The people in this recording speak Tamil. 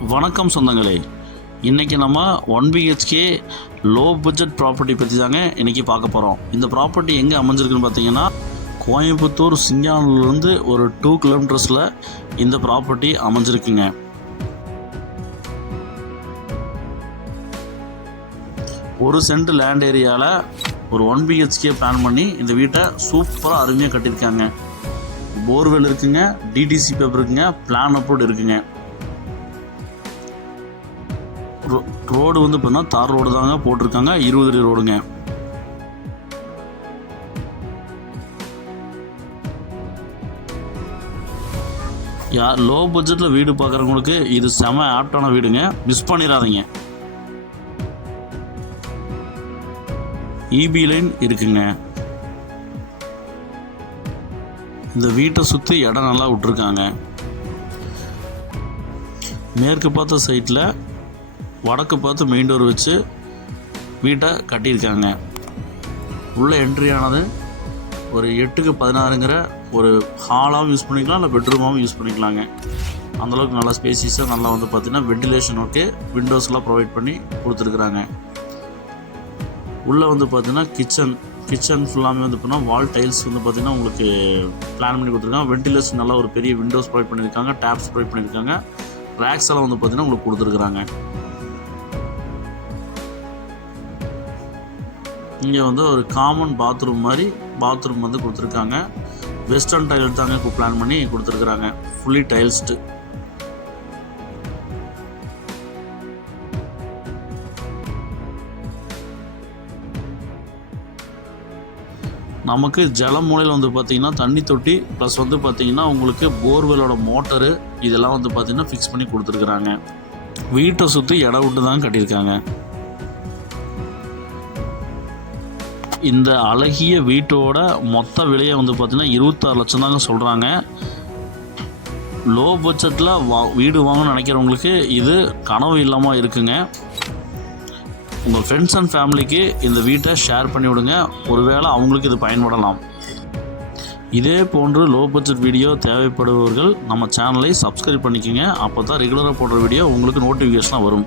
வணக்கம் சொந்தங்களே. இன்றைக்கி நம்ம one BHK low budget property பற்றி தாங்க இன்றைக்கி பார்க்க போகிறோம் இந்த ப்ராப்பர்ட்டி எங்கே அமைஞ்சிருக்குன்னு பார்த்தீங்கன்னா கோயம்புத்தூர் சிங்கானூர்லேருந்து ஒரு டூ கிலோமீட்டர்ஸில் இந்த ப்ராப்பர்ட்டி அமைஞ்சிருக்குங்க. ஒரு சென்ட் லேண்ட் ஏரியாவில் ஒரு ஒன் பிஹெச்கே பிளான் பண்ணி இந்த வீட்டை சூப்பராக அருமையாக கட்டியிருக்காங்க. போர்வெல் இருக்குங்க டிடிசி பேப்பர் இருக்குங்க பிளான் அப்ரூவ்ட் இருக்குங்க. ரோ- ரோடு வந்து பார்த்தீங்கன்னா தார் ரோடு தாங்க போட்டிருக்காங்க. இருபது அடி ரோடுங்க. யார் லோ பட்ஜெட்டில் வீடு பார்க்குறவங்களுக்கு இது செம ஆப்டான வீடுங்க. மிஸ் பண்ணிடாதீங்க இபி லைன் இருக்குங்க. இந்த வீட்டை சுற்றி இடம் நல்லா விட்டுருக்காங்க. மேற்கு பார்த்த சைட்டில் வடக்கு பார்த்து மெயின் டோர் வச்சு வீட்டை கட்டியிருக்காங்க. உள்ளே என்ட்ரி ஆனது ஒரு எட்டுக்கு பதினாறுங்கிற ஒரு ஹாலாகவும் யூஸ் பண்ணிக்கலாம் இல்லை பெட்ரூமாகவும் யூஸ் பண்ணிக்கலாங்க. அந்தளவுக்கு நல்லா ஸ்பேசிஸாக நல்லா வந்து பார்த்திங்கன்னா வெண்டிலேஷன் ஓகே விண்டோஸ்லாம் ப்ரொவைட் பண்ணி கொடுத்துருக்குறாங்க. உள்ளே வந்து பார்த்தீங்கன்னா கிச்சன் கிச்சன் ஃபுல்லாமே வந்து பார்த்தீங்கன்னா வால் டைல்ஸ் வந்து பார்த்தீங்கன்னா உங்களுக்கு பிளான் பண்ணி கொடுத்துருக்காங்க. வெண்டிலேஷன் நல்லா ஒரு பெரிய விண்டோஸ் ப்ரொவைட் பண்ணியிருக்காங்க டேப்ஸ் ப்ரொவைட் பண்ணியிருக்காங்க. ரேக்ஸ் எல்லாம் வந்து பார்த்தீங்கன்னா உங்களுக்கு கொடுத்துருக்குறாங்க. இங்கே வந்து ஒரு காமன் பாத்ரூம் மாதிரி பாத்ரூம் வந்து கொடுத்துருக்காங்க. வெஸ்டர்ன் டைல் தாங்க பிளான் பண்ணி கொடுத்துருக்குறாங்க. ஃபுல்லி டைல்ஸ்டு நமக்கு ஜலமூலையில் வந்து பார்த்தீங்கன்னா தண்ணி தொட்டி ப்ளஸ் வந்து பார்த்தீங்கன்னா உங்களுக்கு போர்வெலோட மோட்டரு இதெல்லாம் வந்து பார்த்தீங்கன்னா ஃபிக்ஸ் பண்ணி கொடுத்துருக்குறாங்க. வீட்டை சுற்றி இடம் விட்டு தான் கட்டியிருக்காங்க. இந்த அழகிய வீட்டோட மொத்த விலையை வந்து பார்த்தீங்கன்னா இருபத்தாறு லட்சம் தாங்க சொல்கிறாங்க லோ பட்ஜெட்டில் வா வீடு வாங்கணும்னு நினைக்கிறவங்களுக்கு இது கனவு இல்லாமல் இருக்குங்க. உங்கள் ஃப்ரெண்ட்ஸ் அண்ட் ஃபேமிலிக்கு இந்த வீட்டை ஷேர் பண்ணி விடுங்க. ஒருவேளை அவங்களுக்கு இது பயன்படலாம். இதே போன்று லோ பட்ஜெட் வீடியோ தேவைப்படுபவர்கள் நம்ம சேனலை சப்ஸ்கிரைப் பண்ணிக்கோங்க. அப்போ தான் ரெகுலராக போடுற வீடியோ உங்களுக்கு நோட்டிஃபிகேஷனாக வரும்.